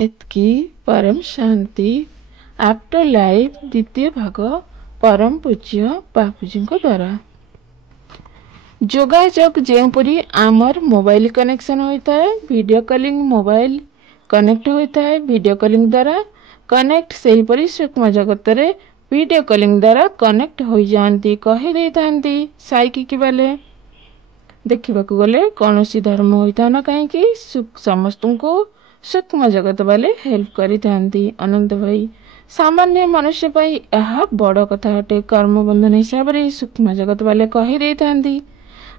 ଏତିକି परम शांति after life द्वितीय भाग परम पूज्य बापूजी द्वारा जोगाजोग जेपरी आमर मोबाइल कनेक्शन होता है वीडियो कॉलिंग मोबाइल कनेक्ट होता है वीडियो कॉलिंग द्वारा कनेक्ट से हीपरी सूक्ष्म जगत रे वीडियो कॉलिंग द्वारा कनेक्ट हो जाती कही साइकिक बाले देखा गले कौन धर्म होता ना कहीं समस्त को सूक्ष्म जगत वाले हेल्प करी अनंत भाई सामान्य मनुष्य यह बड़ कथा अटे कर्म बंधन हिसाब से सूक्ष्म जगत वाले कही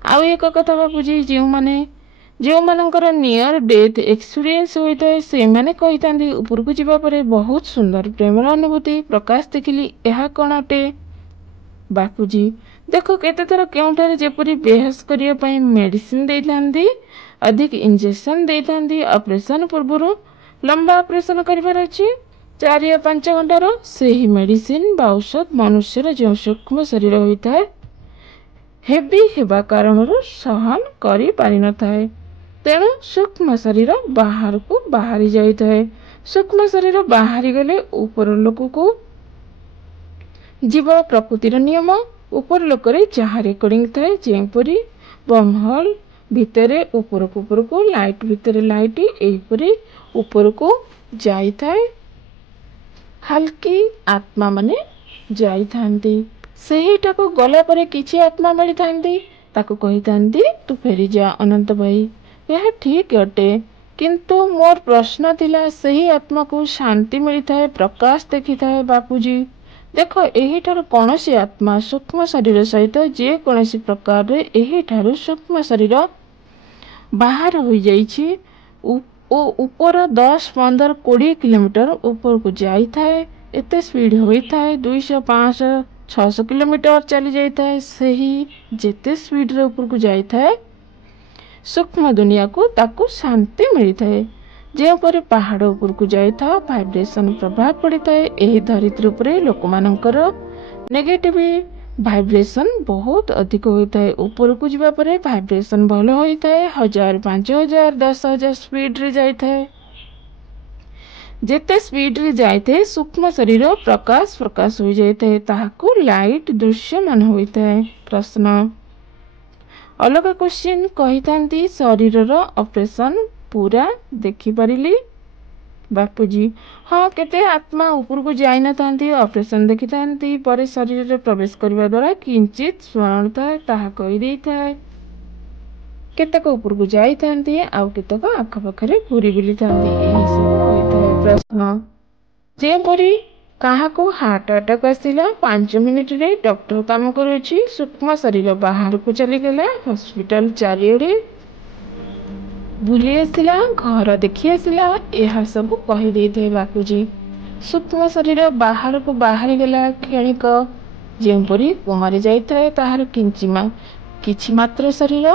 आउ एक कथा बापूजी जो माने जो मानकर नियर डेथ एक्सपीरियंस होता है से माने कही ऊपर को जीवा परे बहुत सुंदर प्रेमर अनुभूति प्रकाश देखिली यह कौन अटे बापूजी देख केते थर केउठारे जेपरी बेहोश करने मेडिसिन देते अधिक इंजेक्शन देते ऑपरेशन पूर्व लंबा ऑपरेशन करिवार अछि 4 या 5 घंटार से ही मेडिसिन बा औषध मनुष्यर जो सूक्ष्म शरीर होता है हेवी हेबा कारण सहन करि पारि न थाए तेणु सूक्ष्म शरीर बाहर को बाहरी जाए सूक्ष्म शरीर बाहरी गले ऊपर लोक को जीव प्रकृतिर नियम ऊपर लोक जहाँ रेकर्डिंग थाए जेपरी बमहल भितरे ऊपर को लाइट भितरे लाइट एपरी ऊपर को जाई थाए हल्की आत्मा माने जाई थांती सेहीटा को गला परे किछि आत्मा मिली थांती ताको कही थांती तू फेरी जा अनंत भाई यह ठीक अटे किंतु मोर प्रश्न थिला सही आत्मा को शांति मिली थाए प्रकाश देखी थाए बापूजी देख यही ठार कौन सी आत्मा सूक्ष्म शरीर सहित जे कौन सी प्रकार रे यही ठार सूक्ष्म शरीर बाहर हो जाइछि ऊपर 10, 15, 20 किलोमीटर ऊपर को जाई थाए एते स्पीड होता है 200, 500, 600 किलोमीटर चली जाता है सही जेते स्पीड रे ऊपर को जाई थाए सूक्ष्म दुनिया को ताको शांति मिली थाए जेपरी पहाड़ ऊपर को जाई था वाइब्रेशन प्रभाव पड़ी थाए एही धरित्री उपरे लोक मानकर नेगेटिव वाइब्रेशन बहुत अधिक होता है ऊपर को जीवा परे वाइब्रेशन भल होता है 1000, 5000, 10,000 स्पीड रे जाई थाए जेते स्पीड रे जाइते सूक्ष्म शरीर प्रकाश प्रकाश हो जाए ताहाको लाइट दृश्यमान होता है प्रश्न अलग क्वेश्चन कही शरीर ऑपरेशन पूरा देखी पारिली बापूजी हाँ केते आत्मा ऊपर को जाई न थांती ऑपरेशन देखी थांती पर शरीर रे प्रवेश करने द्वारा किंचित स्मरण थाए ताहा कही देई थाए केतक ऊपर को जाई थांती आउ केतक आख पाखरे घूरी बुली थांती एही सब होता है प्रश्न जेपरी काहाको हार्ट अटैक आसिला 5 मिनिट रे डॉक्टर काम करूची सूक्ष्म शरीर बाहर को चली गला हॉस्पिटल चारियोरे बुली आसिला घर देखी आसिला यह सब कही देते बापूजी सूक्ष्म शरीर बाहर को बाहरी गला क्षणिक जेपरी पहरी जाए ताहार किछि मात्र शरीर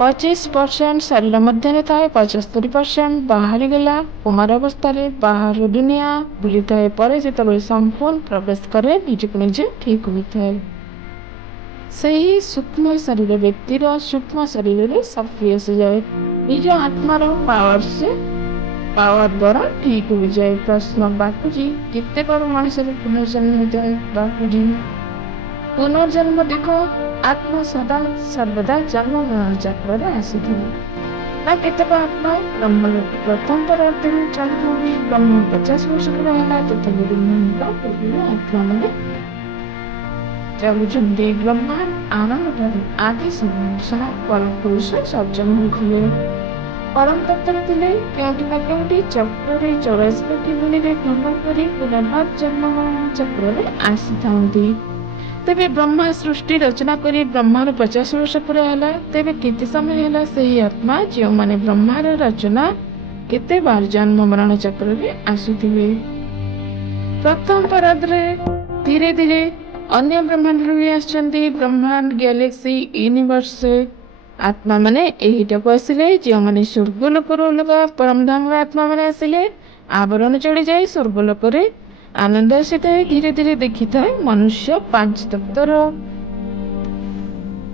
25% शरीर मध्य थाए 75% बाहरी गला कुमार अवस्था बाहर दुनिया बुली थाए पर जो संपूर्ण प्रवेश करे निजे निजे ठीक होता है सही सूक्ष्म शरीर व्यक्तिर सूक्ष्म शरीर में सक्रिय से जाए निज आत्मार पावर द्वारा ठीक हो जाए प्रश्न बापूजी कितने बार मनुष्य पुनर्जन्म होता है बापूजी पुनर्जन्म देख आत्मा सदा सर्वदा जन्म मरण चक्र रे आसी ना केतक आत्मा ब्रह्म प्रथम पदार्थ में जन्म हुई ब्रह्म 50 वर्ष रहला तथा आत्मा माने चलुचंदी ब्रह्मांड आनंद आदि संसार परम पुरुष सज्जन होते परम तत्व थे क्योंकि ना क्योंकि चक्र रे 84 कोटि भूमि रे भ्रमण करी पुनर्भाव जन्म मरण चक्र रे आसी थांती तेबे ब्रह्मा सृष्टि रचना करी ब्रह्मार 50 वर्ष पर है तेबे केते समय है से ही आत्मा जो माने ब्रह्मार रचना केते बार जन्म मरण चक्र रे आसुथिबे प्रथम पराद रे धीरे धीरे अन्य ब्रह्मांड रे आछंती ब्रह्मांड गैलेक्सी यूनिवर्स से आत्मा माने एहिटा को आसिले जो माने स्वर्ग लोक रो लगा परम धाम आत्मा माने आसिले आवरण चढ़ी जाए स्वर्ग लोक रे आनंद आसीଥାଏ धीरे धीरे देखी थाए मनुष्य 5 तत्वर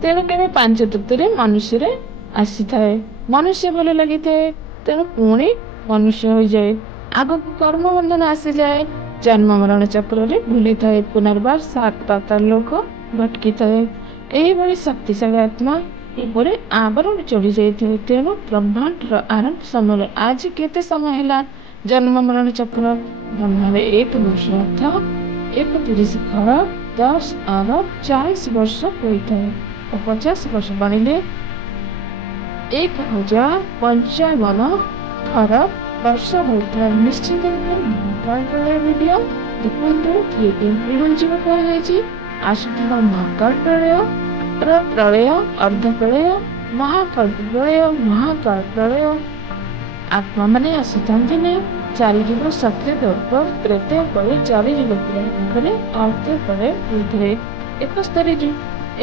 तेणु केवे 5 तत्व मनुष्य रे आसी थाए मनुष्य भल लगी थाए तेणु पुणी मनुष्य हो जाए आग को कर्म बंधन आसी जाए जन्म मरण चक्र रे भूली थाए पुनर्बार सात पाताल लोक भटकी थाए एही भली शक्तिशाली आत्मा एपरे आवरण चढ़ी जाइथिबे तेणु ब्रह्मांडर आरंभ समय आज केते समय हैला जन्म मरण चक्र ब्रह्मांड 1 वर्ष अर्थ 1 खरब 10 अरब 40 वर्ष होइथाए और 50 वर्ष बनिले 1055 खरब वर्ष होइथाए। निश्चित भावे वीडियो देखंतु ये जीव कह आसुଥିବା महाकाल प्रलय प्रलय अर्ध प्रलय महाकाल प्रलय महाकाल प्रलय आत्मा माने आसुଥାନ୍ତି ने चारि जीव सत्य दर्प त्रेते परे चारि जीव करे अर्थ परे बुद्धे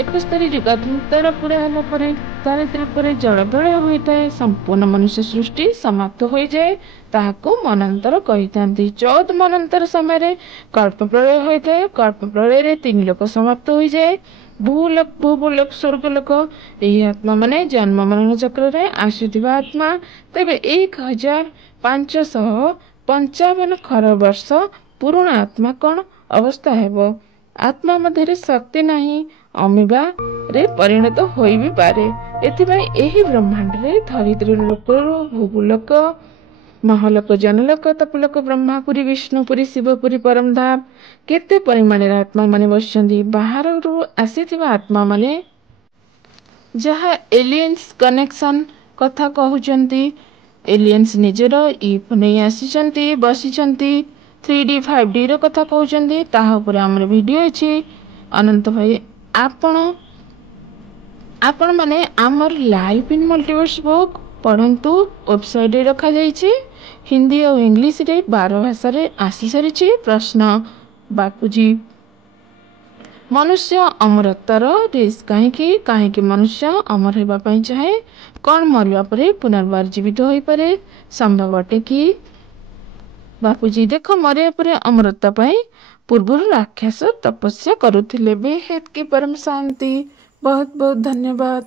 एकस्तरी जुगात्मतर पूरा होला परे चारित्र परे जल प्रलय होइताए संपूर्ण मनुष्य सृष्टि समाप्त हो जाए ताहाको मनांतर कहितांती 14 मनांतर समय रे कल्प प्रलय होइताए कल्प प्रलय रे 3 लोक समाप्त हो जाए भूलोक भूलोक स्वर्गलोक यही आत्मा माने जन्म मरण चक्र रे आसुथिबा आत्मा तेबे 1555 खरब वर्ष पुराण आत्मा कौन अवस्था हेबो आत्मा मध्य शक्ति नहीं अमीबा रे परिणत होई भी पारे एथिबाई एही ब्रह्मांड रे धरित्री लोक भूलोक महलोक जनलोक तपलोक ब्रह्मापुरी विष्णुपुरी शिवपुरी परमधाम केते परिमाण आत्मा माने बसछन्ती बाहर आसीथिबा आत्मा माने जहा एलियंस कनेक्शन कथा कहउचन्ती एलियंस निजर इफ नहीं आसीचन्ती बसीचन्ती 3D 5D रो कथा कहउचन्ती ताहा ऊपर हमर वीडियो अछि अनंत भाई आपण माने आमर लाइफ इन मल्टीवर्स बुक पढ़ंतु वेबसाइट रे रखा जाइछि हिंदी और इंग्लिश रे 12 भाषा रे आसी सारिछि प्रश्न बापूजी मनुष्य अमरत्वर रिस्क कहीं मनुष्य अमर होगा चाहे कौन मरवा पर पुनर्बार जीवित हो पारे संभव अटे कि बापूजी देख मरिया पर अमरत्व पूर्व राक्षस तपस्या करुथिले बेहद की परम शांति बहुत बहुत धन्यवाद।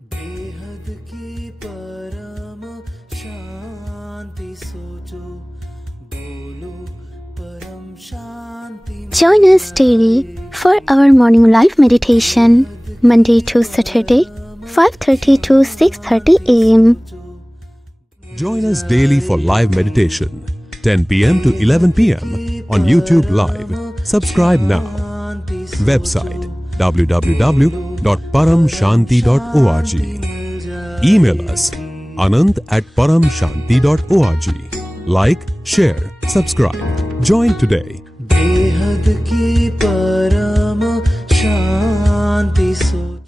बेहद की परम शांति सोचो बोलो परम शांति। Join us daily for our morning live meditation Monday to Saturday 5:30 to 6:30 a.m. Join us daily for live meditation 10 p.m. to 11 p.m. on YouTube Live. Subscribe now. Website www.paramshanti.org. Email us anant@paramshanti.org. Like, share, subscribe. Join today. बेहद की परम